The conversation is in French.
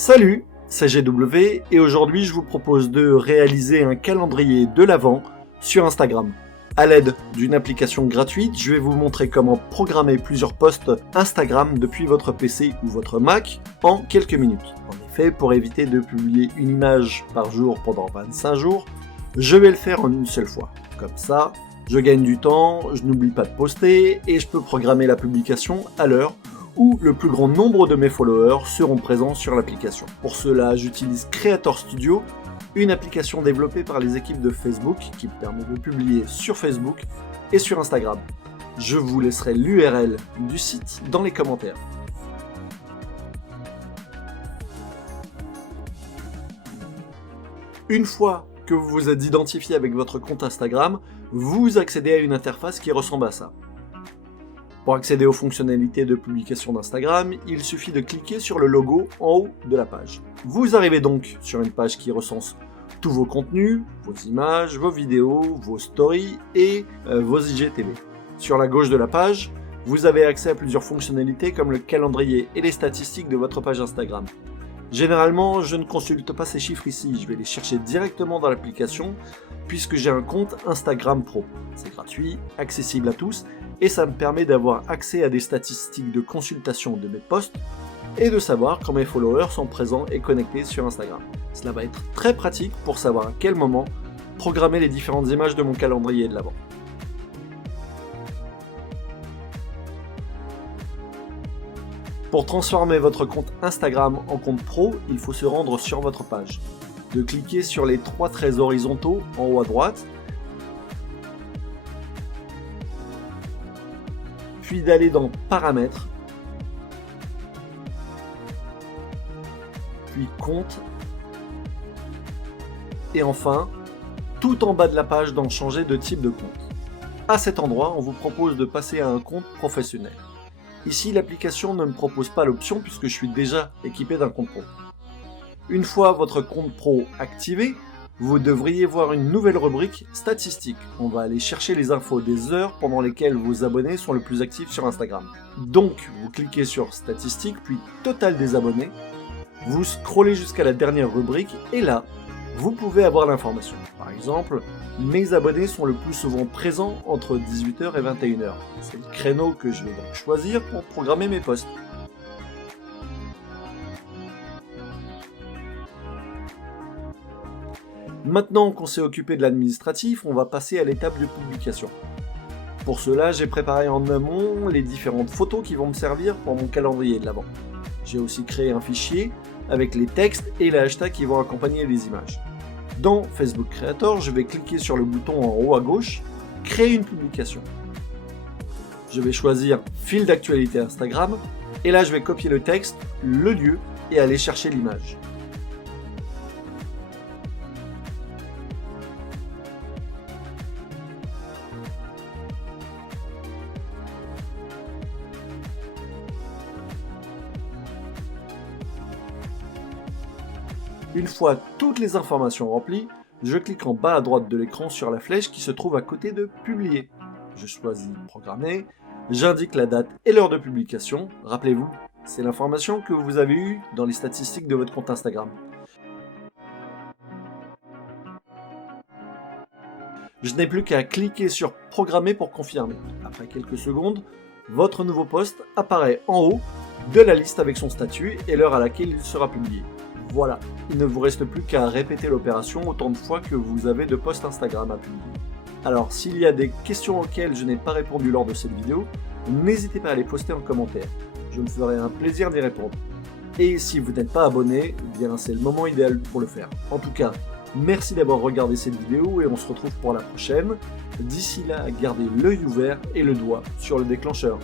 Salut, c'est GW et aujourd'hui je vous propose de réaliser un calendrier de l'Avent sur Instagram. À l'aide d'une application gratuite, je vais vous montrer comment programmer plusieurs posts Instagram depuis votre PC ou votre Mac en quelques minutes. En effet, pour éviter de publier une image par jour pendant 25 jours, je vais le faire en une seule fois. Comme ça, je gagne du temps, je n'oublie pas de poster et je peux programmer la publication à l'heure où le plus grand nombre de mes followers seront présents sur l'application. Pour cela, j'utilise Creator Studio, une application développée par les équipes de Facebook qui me permet de publier sur Facebook et sur Instagram. Je vous laisserai l'URL du site dans les commentaires. Une fois que vous vous êtes identifié avec votre compte Instagram, vous accédez à une interface qui ressemble à ça. Pour accéder aux fonctionnalités de publication d'Instagram, il suffit de cliquer sur le logo en haut de la page. Vous arrivez donc sur une page qui recense tous vos contenus, vos images, vos vidéos, vos stories et vos IGTV. Sur la gauche de la page, vous avez accès à plusieurs fonctionnalités comme le calendrier et les statistiques de votre page Instagram. Généralement, je ne consulte pas ces chiffres ici, je vais les chercher directement dans l'application puisque j'ai un compte Instagram Pro. C'est gratuit, accessible à tous et ça me permet d'avoir accès à des statistiques de consultation de mes posts et de savoir quand mes followers sont présents et connectés sur Instagram. Cela va être très pratique pour savoir à quel moment programmer les différentes images de mon calendrier de l'Avent. Pour transformer votre compte Instagram en compte pro, il faut se rendre sur votre page, de cliquer sur les trois traits horizontaux en haut à droite, puis d'aller dans Paramètres, puis Compte, et enfin, tout en bas de la page dans Changer de type de compte. À cet endroit, on vous propose de passer à un compte professionnel. Ici, l'application ne me propose pas l'option puisque je suis déjà équipé d'un compte pro. Une fois votre compte pro activé, vous devriez voir une nouvelle rubrique Statistiques. On va aller chercher les infos des heures pendant lesquelles vos abonnés sont le plus actifs sur Instagram. Donc, vous cliquez sur Statistiques, puis Total des abonnés. Vous scrollez jusqu'à la dernière rubrique et là, vous pouvez avoir l'information. Par exemple, mes abonnés sont le plus souvent présents entre 18h et 21h. C'est le créneau que je vais donc choisir pour programmer mes posts. Maintenant qu'on s'est occupé de l'administratif, on va passer à l'étape de publication. Pour cela, j'ai préparé en amont les différentes photos qui vont me servir pour mon calendrier de l'Avent. J'ai aussi créé un fichier avec les textes et les hashtags qui vont accompagner les images. Dans Facebook Creator, je vais cliquer sur le bouton en haut à gauche, Créer une publication. Je vais choisir Fil d'actualité Instagram, et là je vais copier le texte, le lieu, et aller chercher l'image. Une fois toutes les informations remplies, je clique en bas à droite de l'écran sur la flèche qui se trouve à côté de Publier. Je choisis Programmer, j'indique la date et l'heure de publication. Rappelez-vous, c'est l'information que vous avez eue dans les statistiques de votre compte Instagram. Je n'ai plus qu'à cliquer sur Programmer pour confirmer. Après quelques secondes, votre nouveau post apparaît en haut de la liste avec son statut et l'heure à laquelle il sera publié. Voilà, il ne vous reste plus qu'à répéter l'opération autant de fois que vous avez de posts Instagram à publier. Alors, s'il y a des questions auxquelles je n'ai pas répondu lors de cette vidéo, n'hésitez pas à les poster en commentaire. Je me ferai un plaisir d'y répondre. Et si vous n'êtes pas abonné, eh bien c'est le moment idéal pour le faire. En tout cas, merci d'avoir regardé cette vidéo et on se retrouve pour la prochaine. D'ici là, gardez l'œil ouvert et le doigt sur le déclencheur.